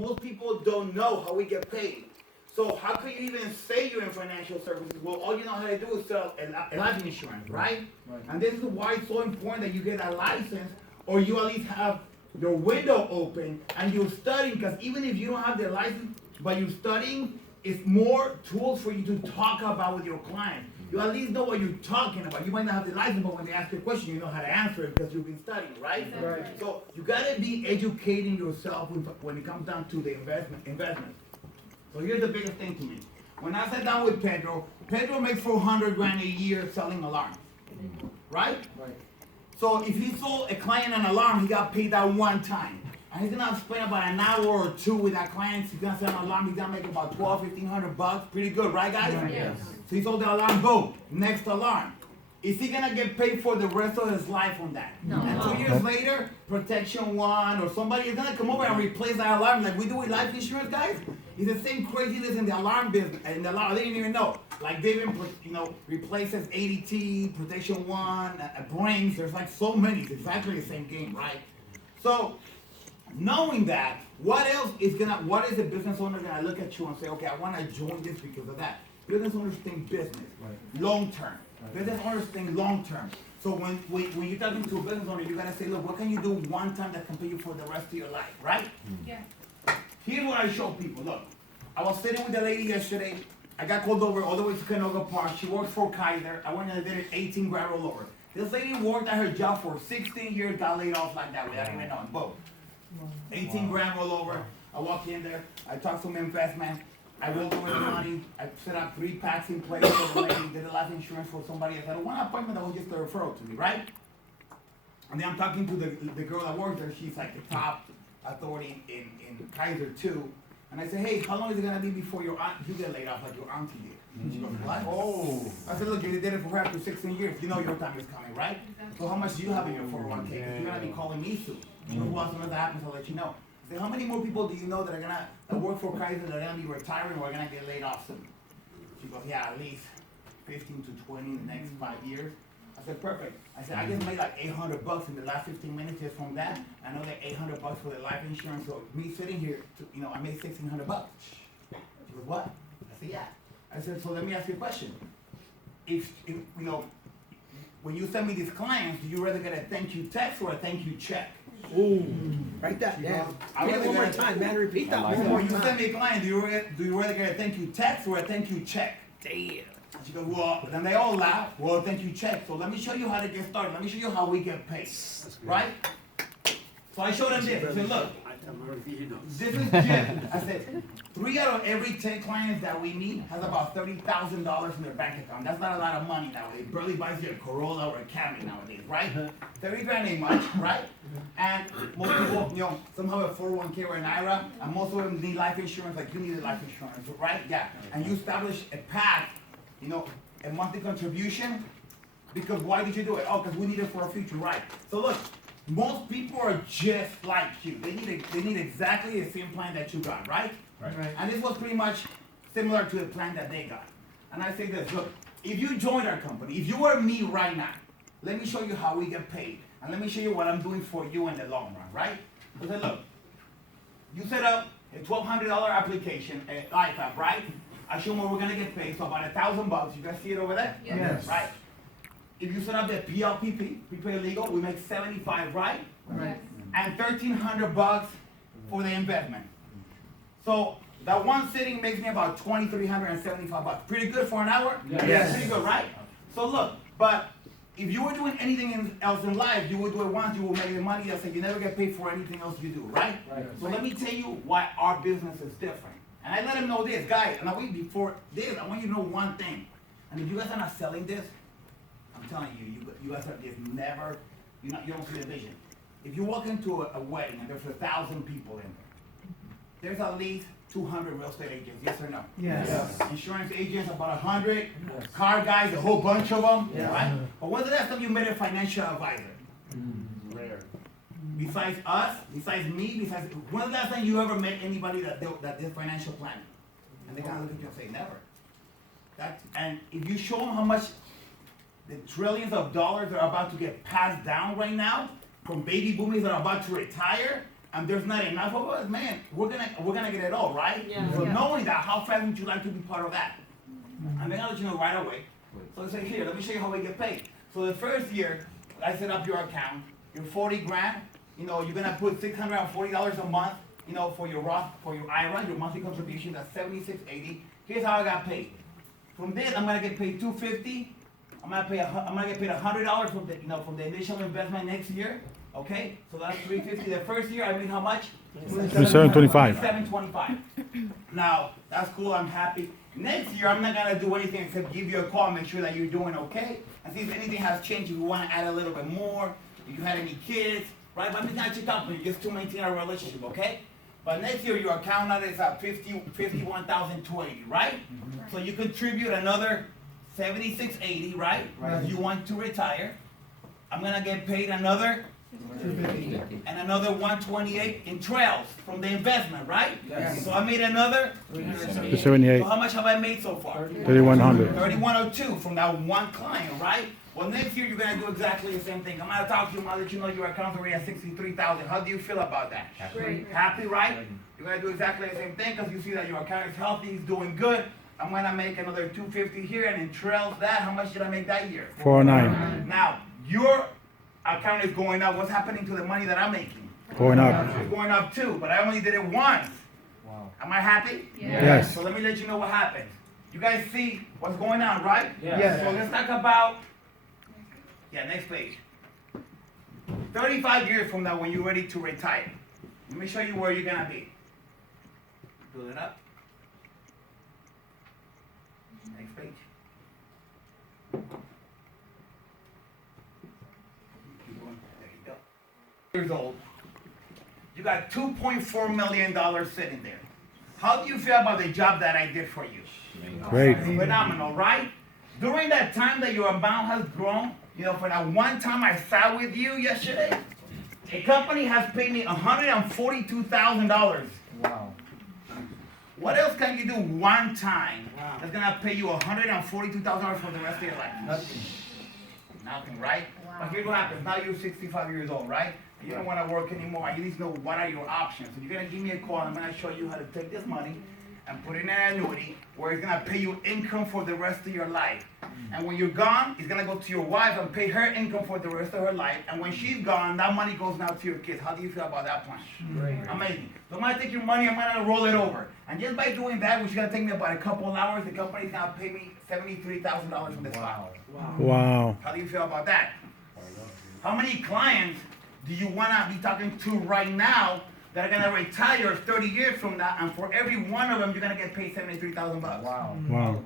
most people don't know how we get paid. So how could you even say you're in financial services? Well, all you know how to do is sell a life insurance, right? And this is why it's so important that you get a license, or you at least have your window open and you're studying, because even if you don't have the license, but you're studying, it's more tools for you to talk about with your client. You at least know what you're talking about. You might not have the license, but when they ask you a question, you know how to answer it because you've been studying, right? Right. So you gotta be educating yourself when it comes down to the investment. So here's the biggest thing to me. When I sat down with Pedro makes 400 grand a year selling alarms, right? Right. So if he sold a client an alarm, he got paid that one time. And he's gonna spend about an hour or two with that client. He's gonna sell an alarm, he's gonna make about $1,200-1,500. Pretty good, right guys? Right. Yes. So he sold the alarm, boom, next alarm. Is he gonna get paid for the rest of his life on that? No. And 2 years later, Protection One or somebody is gonna come over and replace that alarm like we do with life insurance, guys. It's the same craziness in the alarm business. And the alarm, they didn't even know. Like they've been, replaces ADT, Protection One, Brinks. There's like so many. It's exactly the same game, right? So knowing that, what is the business owner gonna look at you and say, okay, I wanna join this because of that? Business owners think business, long term. Business owners think long term. So when you're talking to a business owner, you gotta say, look, what can you do one time that can pay you for the rest of your life, right? Yeah. Here's what I show people. Look, I was sitting with the lady yesterday. I got called over all the way to Canoga Park. She works for Kaiser. I went and did an 18 grand rollover. This lady worked at her job for 16 years, got laid off like that without even knowing. Boom. 18 grand rollover. I walk in there. I talk to some investment. I rolled over the money. I set up 3 packs in place for the lady. Did a life insurance for somebody. I had one appointment that was just a referral to me, right? And then I'm talking to the girl that works there. She's like the top authority in Kaiser too. And I say, hey, how long is it gonna be before you get laid off like your auntie did? And she goes, what? Oh. I said, look, you did it for her after 16 years. You know your time is coming, right? So how much do you have in your 401k? Because you're gonna be calling me soon. So as soon as that happens, I'll let you know. I say, how many more people do you know that are that work for Kaiser that are gonna be retiring or are gonna get laid off soon? She goes, yeah, at least 15 to 20 in the next 5 years. I said, perfect. I said, I just made like $800 in the last 15 minutes just from that. I know that $800 for the life insurance. So me sitting here, I made $1,600. She goes, what? I said, yeah. I said, so let me ask you a question. If when you send me these clients, do you rather get a thank you text or a thank you check? Ooh. Write that She down. goes, I Read it rather one more get a- time, man. Repeat that one When more you time. send me a client, do you rather get a thank you text or a thank you check? Damn. And she goes, well, then they all laugh. Well, thank you, check. So let me show you how to get started. Let me show you how we get paid, right? So I showed them this. I said, look, this is Jim. I said, 3 out of every 10 clients that we meet has about $30,000 in their bank account. That's not a lot of money nowadays. It barely buys you a Corolla or a Camry nowadays, right? 30 grand ain't much, right? And most people, some have a 401k or an IRA, and most of them need life insurance like you need a life insurance, right? Yeah. And you establish a path, a monthly contribution, because why did you do it? Oh, because we need it for our future, right? So look, most people are just like you. They need exactly the same plan that you got, right? Right. And this was pretty much similar to the plan that they got. And I say this, look, if you joined our company, if you were me right now, let me show you how we get paid. And let me show you what I'm doing for you in the long run, right? I said, look, you set up a $1,200 application, a life app, right? I show them where we're gonna get paid, so about $1,000. You guys see it over there? Yes. Right. If you set up the PLPP, prepaid legal, we make 75, right? Yes. And $1,300 for the investment. So that one sitting makes me about $2,375. Pretty good for an hour? Yes. Pretty good, right? So look, but if you were doing anything else in life, you would do it once, you will make the money, that's it. You never get paid for anything else you do, right? So let me tell you why our business is different. And I let them know this, guys, and before this, I want you to know one thing. And if you guys are not selling this, I'm telling you, you guys are just never, you don't see the vision. If you walk into a wedding and there's 1,000 people in there, there's at least 200 real estate agents, yes or no? Yes. Insurance agents, about 100. Car guys, a whole bunch of them, right? But when's the last time you met a financial advisor? Rare. Besides us, besides me, when's the last time you ever met anybody that did financial planning? And they kind of look at you and say, never. And if you show them how much the trillions of dollars are about to get passed down right now from baby boomers that are about to retire, and there's not enough of us, man, we're gonna get it all, right? Yeah. So Yeah. knowing that, how fast would you like to be part of that? And then I'll let you know right away. So I say, here, let me show you how we get paid. So the first year, I set up your account, your 40 grand, you know, you're gonna put $640 a month, you know, for your Roth, for your IRA, your monthly contribution, that's $76.80. Here's how I got paid. From this, I'm gonna get paid $250. I'm gonna get paid $100 from the, you know, from the initial investment next year. Okay, so that's $350. The first year, I made how much? $725. $725. Now that's cool. I'm happy. Next year, I'm not gonna do anything except give you a call, make sure that you're doing okay, and see if anything has changed. If you want to add a little bit more, if you had any kids, right? But I'm just gonna check up on you just to maintain our relationship, okay? But next year, your account now is at $51,280, right? So you contribute another $76.80, right? Right. You want to retire. I'm gonna get paid another and another $128 in trails from the investment, right? Yes. So I made another. The 78, So how much have I made so far? 3,100. 3102 from that one client, right? Well, next year you're gonna do exactly the same thing. I'm gonna talk to you, I'm gonna let you know your account's already at 63,000. How do you feel about that? Great. Happy, right? You're gonna do exactly the same thing because you see that your account is healthy, it's doing good. I'm gonna make another 250 here, and in trails that, how much did I make that year? 409, Now, your account is going up. What's happening to the money that I'm making? going up. It's going up too, but I only did it once. Wow. Am I happy? Yes. So let me let you know what happens. You guys see what's going on, right? Yes. So let's talk about, next page. 35 years from now when you're ready to retire. Let me show you where you're gonna be. Build it up. Next page. Keep going. There you go. Years old. You got $2.4 million sitting there. How do you feel about the job that I did for you? Great. Phenomenal, right? During that time that your amount has grown, you know, for that one time I sat with you yesterday, the company has paid me $142,000. Wow. What else can you do one time that's gonna pay you $142,000 for the rest of your life? Nothing. Nothing, right? But here's what happens. Now you're 65 years old, right? You don't want to work anymore. I need to know what are your options. So you're gonna give me a call. I'm gonna show you how to take this money and put it in an annuity where it's gonna pay you income for the rest of your life. And when you're gone, it's gonna go to your wife and pay her income for the rest of her life. And when she's gone, that money goes now to your kids. How do you feel about that plan? Great. Amazing. So I'm gonna take your money, I'm gonna roll it over. And just by doing that, which is gonna take me about a couple hours, the company's gonna pay me $73,000 from this spot. Wow. Wow. How do you feel about that? How many clients do you wanna be talking to right now that are gonna retire 30 years from now, and for every one of them, you're gonna get paid $73,000? Wow. Wow.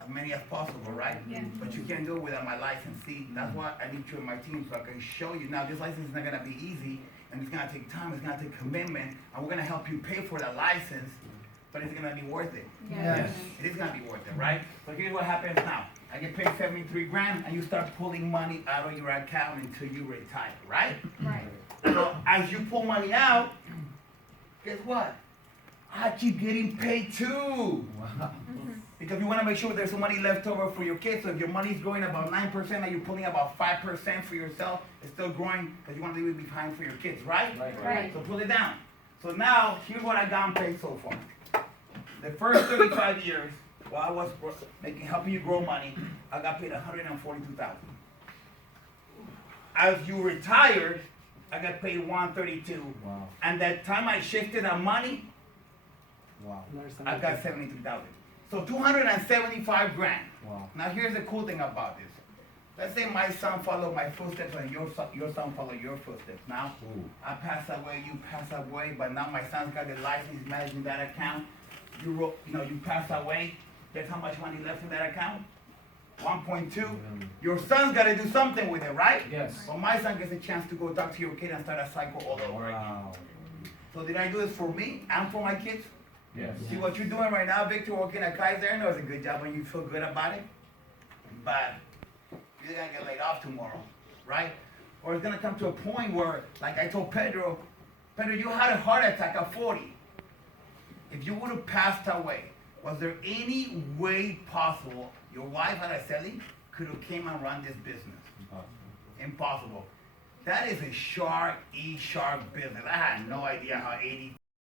As many as possible, right? Yeah. But you can't do it without my license. See, that's why I need you in my team so I can show you. Now, this license is not gonna be easy, and it's gonna take time, it's gonna take commitment, and we're gonna help you pay for that license, but it's gonna be worth it. Yes. It is gonna be worth it, right? So here's what happens now. I get paid 73 grand, and you start pulling money out of your account until you retire, right? Right. So as you pull money out, guess what? I keep getting paid too. Wow. Because you want to make sure there's some money left over for your kids. So if your money's growing about 9% and you're pulling about 5% for yourself, it's still growing because you want to leave it behind for your kids, right? Right. So pull it down. So now, here's what I got paid so far. The first 35 years, while I was helping you grow money, I got paid $142,000. As you retired, I got paid $132,000. Wow. And that time I shifted that money, Wow. I got $73,000. So 275 grand. Wow. Now here's the cool thing about this. Let's say my son followed my footsteps and your son followed your footsteps. Now, Ooh. I pass away, you pass away, but now my son's got the license, he's managing that account. You pass away, guess how much money left in that account? 1.2. Your son's got to do something with it, right? Yes. Well, my son gets a chance to go talk to your kid and start a cycle all over again. Wow. So did I do this for me and for my kids? Yes. See what you're doing right now, Victor, working at Kaiser, I know it's a good job and you feel good about it, but you're gonna get laid off tomorrow, right? Or it's gonna come to a point where, like I told Pedro, you had a heart attack at 40. If you would have passed away, was there any way possible your wife, Araceli, could have came and run this business? Impossible. Impossible. That is a sharp, E sharp business. I had no idea how 80